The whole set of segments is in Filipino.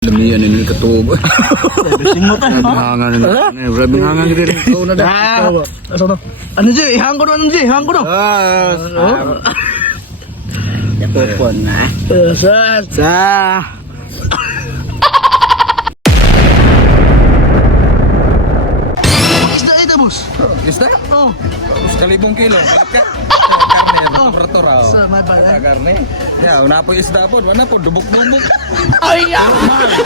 Dami yan ini ketubo. Bising mo tayo. Hangan ini. Rabing hangan gitu rin. Kau na dah. Ano Ji? Ihang ko na ano Ji? Ihang ko na. Telepon na. Sa. Isda ito, boss. Isda? Oh. 1,000 kilo. Karne, bertora. Sama pala. Karne. Ya, unapoy isda po. Wala po, dubok-dubok. Ay, ya.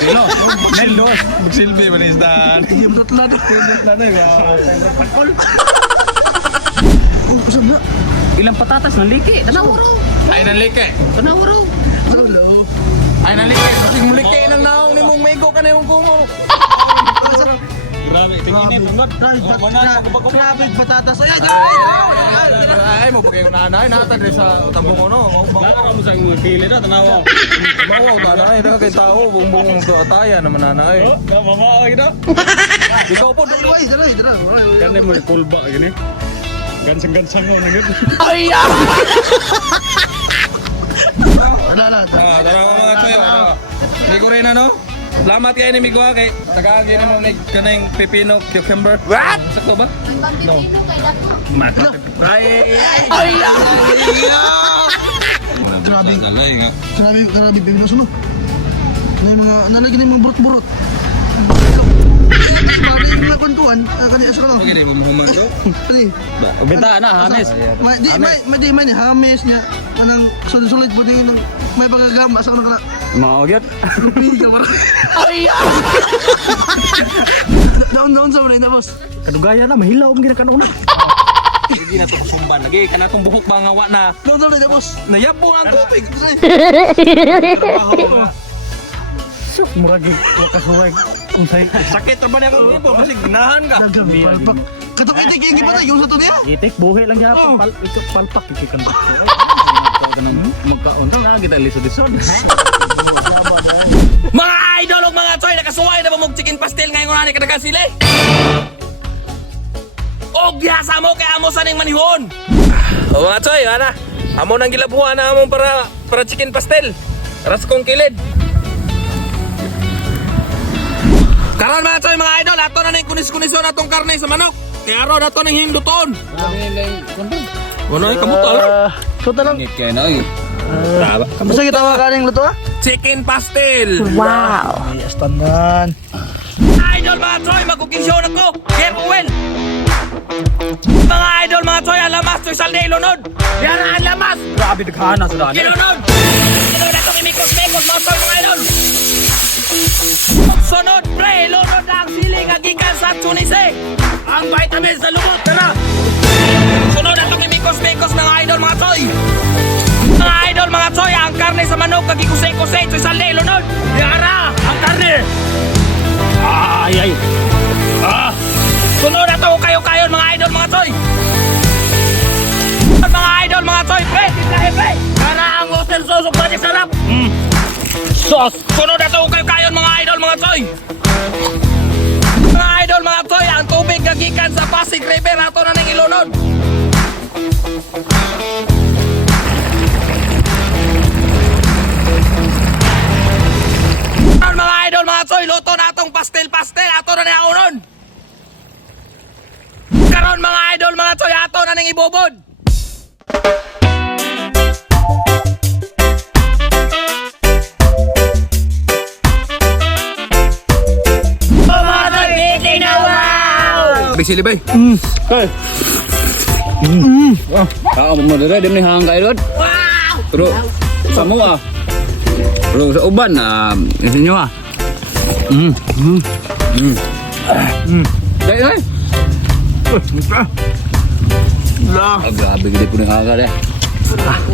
Kilo. Mendos. Magsilbi man isda. Hindi mo tatlad. Oh, kusab na. Ilang patatas ng liki. Tanawaro. Ay, nanlike. Tanawaro. Hello. Ay, nanlike. Kasi mulike ng naong ni mong mego ka na yung kumo. Grabe, tingin ito. Grabe, patatas. Ayan, Ay, mo pagay yung nanay. Natag rin sa tambong ko, no? Nakara mo sa mga kili na. Tanawa. Mawaw, nanay. Daga kay tao. Bumbong ataya naman nanay. Mamawa kita. Ikaw po, ay, dara. Kan mo kulba gini. Gansang-gansang mo nagit. Ay, ya. Ano. Tara mga toyo. Hindi ko rin ano. Salamat kayo ni Migo kay tagaagin mo na kanang pipino cucumber. What? Sakto ba? No. Mata. Ay, ya. Grabe, baby no. Ano yung mga nalagyan ng mga burot-burot. Grabe yung mga kwentuhan. Kanina sa lang. Okay, mo humando. Kali. Benta na, Hamis. May hames niya. Kanang sulit-sulit po din ng may pagagama sa kanang Mga ogyot. biga wala. Ay! Daon sa muna boss. Kadugaya na, mahilaw ang gina kanuna. Hindi na to kasumban. Lagi ka na itong buhok mga ngawa na. Daon sa muna boss. Nayapo ang tubig. Sok, muragi. Wakasuray. Unsay. Sakit naman yung tipo kasi ginahan ka. Palpak. Katok-itik yung gimana yung sa to niya. Itik, buhay lang gyapon. Palpak, ikikan ba? Magkaon na kita lisod-lisod. Mga idol ug mga choy, nakasuway na ba mong chicken pastel ngayon nga ni kadagan sila? Og yasa mo kay amo sa ning manihon. O mga choy, ana. Amo nang gilabuhan na among para chicken pastel. Ras kong kilid. Karon mga choy, mga idol, ato na ning kunis-kunison atong karne sa manok. Kaya araw na to ning hinduton. Ano ay kabutal? Suta lang. Ngit kayo na eh. Basta kita makaning luto ah. Chicken pastel. Ay, standan. Idol mga choy, mag-cooking show na ko. Get well. Mga idol mga choy, alamas choy salde ilunod. Yan ang alamas. Grabe, daghana sa daan. Ilunod. Ilunod itong imikos-mikos mga choy mga idol. Sunod pre, ilunod ang siling agikan sa Tunise. Ang vitamins sa lubot. Tara. Sunod itong imikos-mikos mga idol mga choy. Mga idol mga choy, ang karne sa manok kagikuse-kuse choy salde ilunod. Yara, ang karne. Ay. Sunod na to kayo-kayon mga idol mga choy. Mga idol mga choy, pre, titrahe pre. Para ang hostel sauce ug project sarap. Sauce. Sunod na to kayo-kayon mga idol mga choy. Mga idol mga choy, ang tubig gagikan sa Pasig River ato na ning ilunod. Mga idol mga choy, luto na atong pastel ato na ning unon. Karon mga idol mga choy, ato na ning ibubod. Bisili bay. Hey. Mo dire dem ni hang kay rod. Wow! Pero samo ah. Pero sa uban inyo ah. Dai. Grabe gede po ni hanga deh.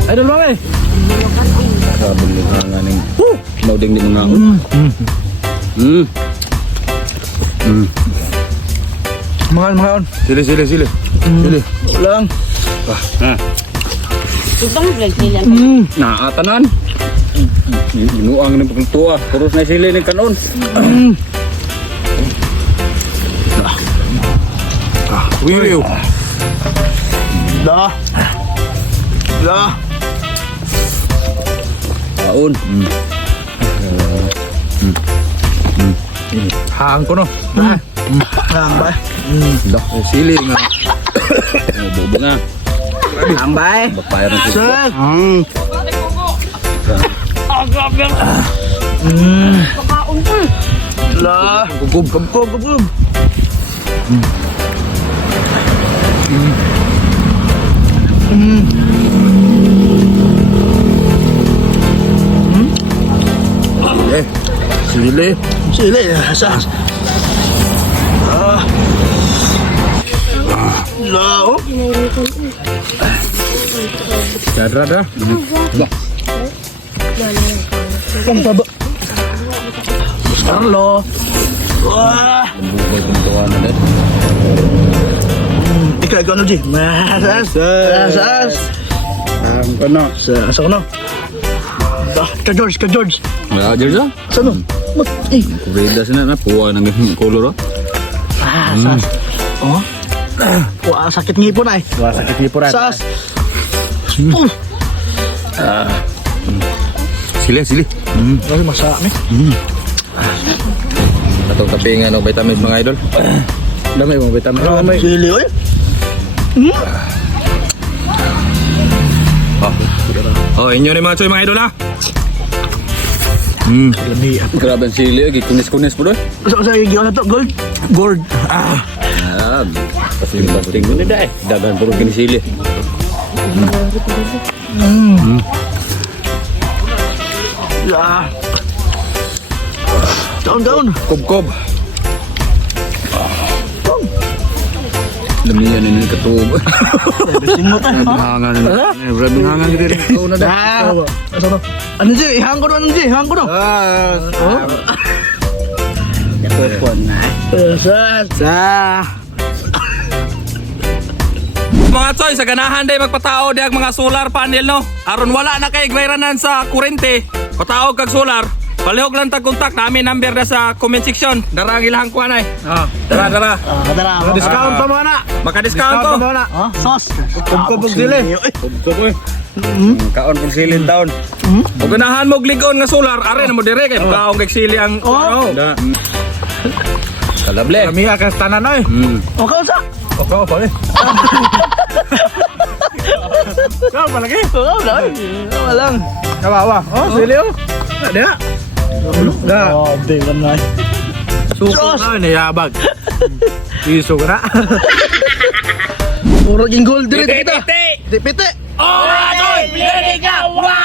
Idol ba eh? Grabe ni hanga ning. Mauding di mga. Mangan. Sili. Sili. Lang. Subang vlog nila. Nah, tanan. Inuang ni pagtua, terus na sili ni kanon. Wiwiw. Dah. Taon. Haang ko no. Tambay. Dak, sili nga. Bobo na. Tambay. Bakbayar na Sir. La. Gugub. Sili. Sili. Sas. La. Oh. Dadra. Ang taba. Carlo. Wah. Bukol kuntuan na din. Ikaw ano, G? Masas. Ano? Sa ano? Ka George. Wala dyan sa? Sa ano? Eh. Kureda sila na. Puwa ng kolor. Sas. Oh. Wah, sakit ngipon ay. Wala sakit hipuran. Sas. Sili. Ay, masarap ni. Atong kapingan o vitamins mga idol. Dami mga vitamins. Sili, oy. Oh, inyo ni mga choy mga idol ha. Grabe ang sili. Kunis-kunis po doon. Sa iyo na to, gold. Pasing mo nila eh. Dagan puro kinisili. Ya. Daun. Kob. Damihan ini ketubo. Singot ay. Hangan. Grabe hangan gitu rin. Ikaw na dah. Ano G? Ihang ko do. Sa. Mga choy, sa ganahan day magpatao di ang mga solar panel no. Aron wala na kay gayranan sa kurente. Pataog kag solar. Palihog lang tag kontak namin number na sa comment section. Dara ang ilahang kuan ay. Dara. Kadara. Discount pa mo na. Maka-discount ko. na. Sos. Kubkubog sili. Kubkubog. Kaon kung silin taon. Ug ganahan mo og ligon nga solar, are na mo dire kay pagkaong kag sili ang ano. Da. Kalable. Kami akas tanan oy. O ka sa? Ako pa eh. Kau palagi? Walang. Kawawa. Oh, sili oh. Ada. Da. Oh, bigyan na. Suko na niyabag. Iso ka na. Puro ging gold dire kita. Dipite. Oh, choy, pili ka. Wow!